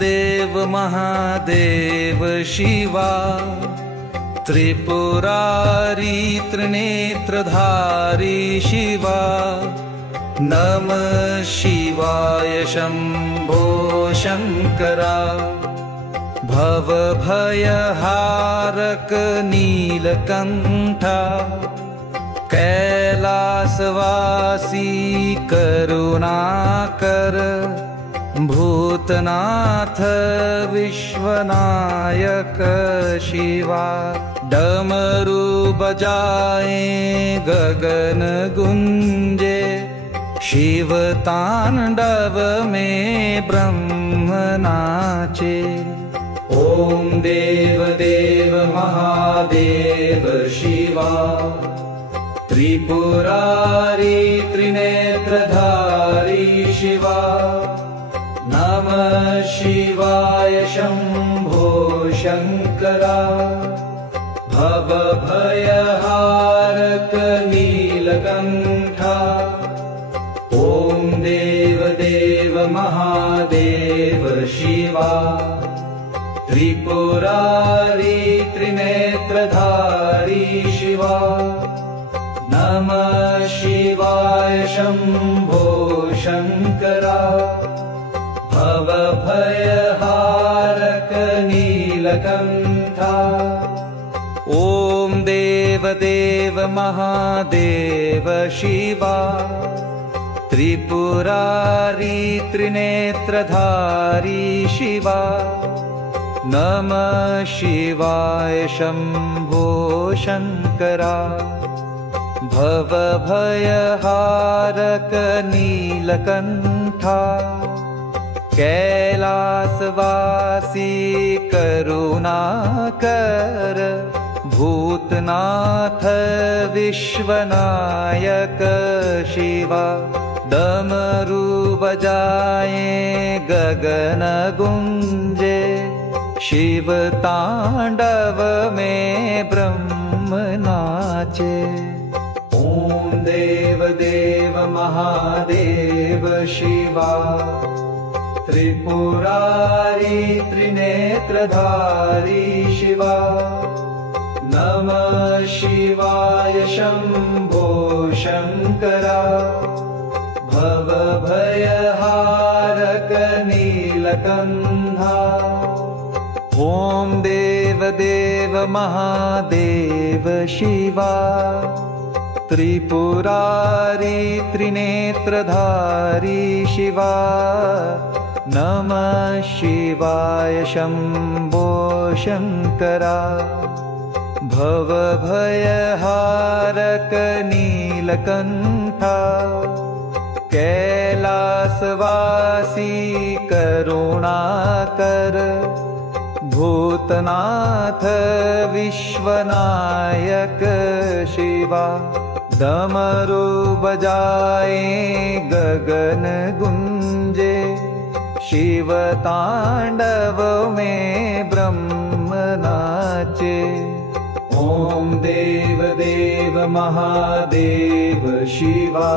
देव महादेव शिवा त्रिपुरारी त्रिनेत्रधारी शिवा नमः शिवाय शम्भो शङ्करा भवभयहारक नीलकण्ठा कैलासवासी करुणाकर भूतनाथ विश्वनायक शिवा डमरू बजाए गगन गुंजे शिव तांडव में ब्रह्म नाचे। ओम देव देव महादेव शिवा त्रिपुरारी त्रिनेत्रधारी शिवा नमः शिवाय शम्भो शङ्करा भवभयहारक नीलकण्ठा ॐ देव देव महादेव शिवा त्रिपुरारी त्रिनेत्रधारी शिवा नमः शिवाय शम्भो शङ्करा भवभयहारक नीलकण्ठा ॐ देव देव महादेव शिवा त्रिपुरारी त्रिनेत्रधारी शिवा नमः शिवाय शम्भो शङ्करा भवभयहारक नीलकण्ठा कैलासवासी करुणाकर भूतनाथ विश्वनायक शिवा डमरू बजाए गगन गुंजे शिव तांडव में ब्रह्म नाचे। ओम देव देव महादेव शिवा त्रिपुरारी त्रिनेत्रधारी शिवा नमः शिवाय शम्भो शङ्करा भवभयहारक नीलकण्ठा ॐ देव देव महादेव शिवा त्रिपुरारी त्रिनेत्रधारी शिवा नमः शिवाय शम्भो शङ्करा भवभयहारक नीलकण्ठा कैलासवासी करुणाकर भूतनाथ विश्वनायक शिवा डमरू बजाए गगन गुंजे शिव तांडव में ब्रह्म नाचे। ओम देव देव महादेव शिवा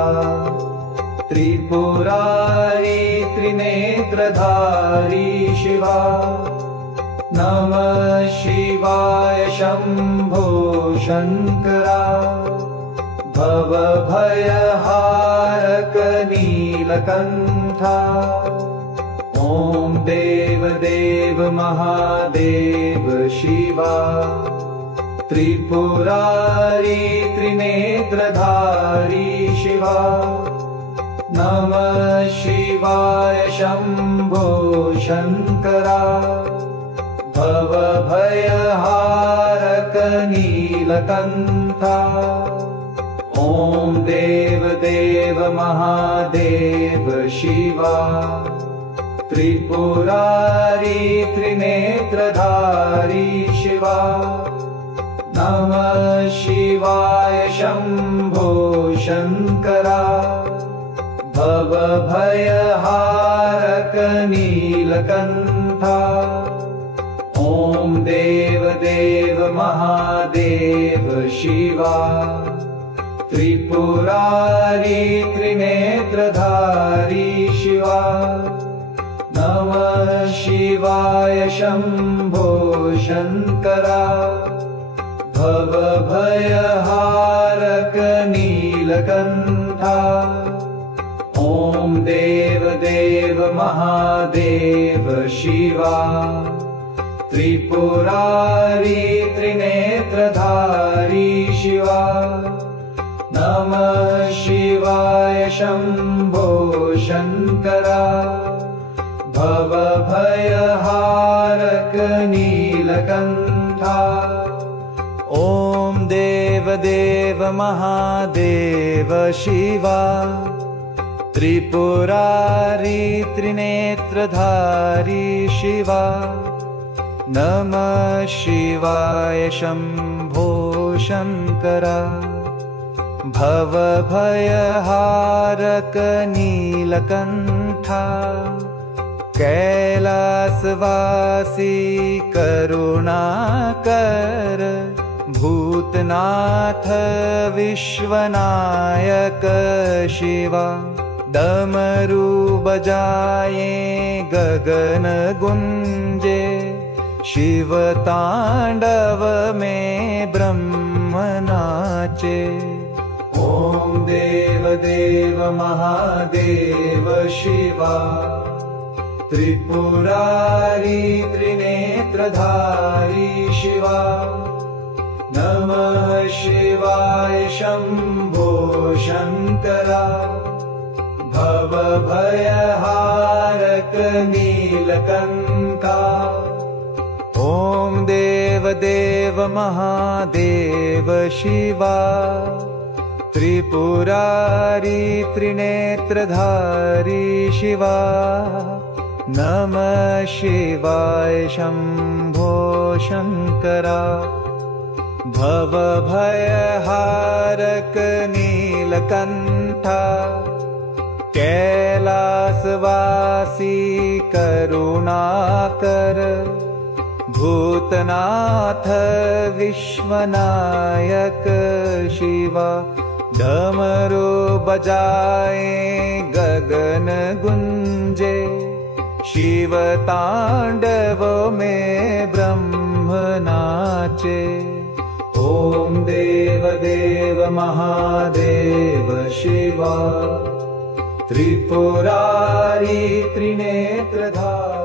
त्रिपुरारी त्रिनेत्रधारी शिवा नमः शिवाय शम्भो शङ्करा भवभयहारक नीलकण्ठा ॐ देव देव महादेव शिवा त्रिपुरारी त्रिनेत्रधारी शिवा नमः शिवाय शम्भो शङ्करा भवभयहारक नीलकण्ठा ॐ देव देव महादेव शिवा त्रिपुरारी त्रिनेत्रधारी शिवा नमः शिवाय शम्भो शङ्करा भवभयहारक नीलकण्ठा ॐ देव देव महादेव शिवा त्रिपुरारी त्रिनेत्रधारी शिवा नमः शिवाय शिवाय शम्भो शङ्करा भवभयहारक नीलकण्ठा ॐ देव देव महादेव शिवा त्रिपुरारी त्रिनेत्रधारी शिवा नमः शिवाय शम्भो शङ्करा भवभयहारक नीलकण्ठा ॐ देव देव महादेव शिवा त्रिपुरारी त्रिनेत्रधारी शिवा नमः शिवाय शम्भो शङ्करा भवभयहारक नीलकण्ठा कैलासवासी करुणाकर भूतनाथ विश्वनायक शिवा डमरू बजाए गगन गुंजे शिव तांडव में ब्रह्म नाचे ॐ देव देव महादेव शिवा त्रिपुरारी त्रिनेत्रधारी शिवा नमः शिवाय शम्भो शङ्करा भवभयहारक नीलकण्ठा ॐ देव देव महादेव शिवा त्रिपुरारी त्रिनेत्रधारी शिवा नमः शिवाय शम्भो शङ्करा भवभयहारक नीलकण्ठा कैलासवासी करुणाकर भूतनाथ विश्वनायक शिवा डमरू बजाए गगन गुंजे शिव तांडव में ब्रह्म नाचे ॐ देव देव महादेव शिवा त्रिपुरारी त्रिनेत्रधारी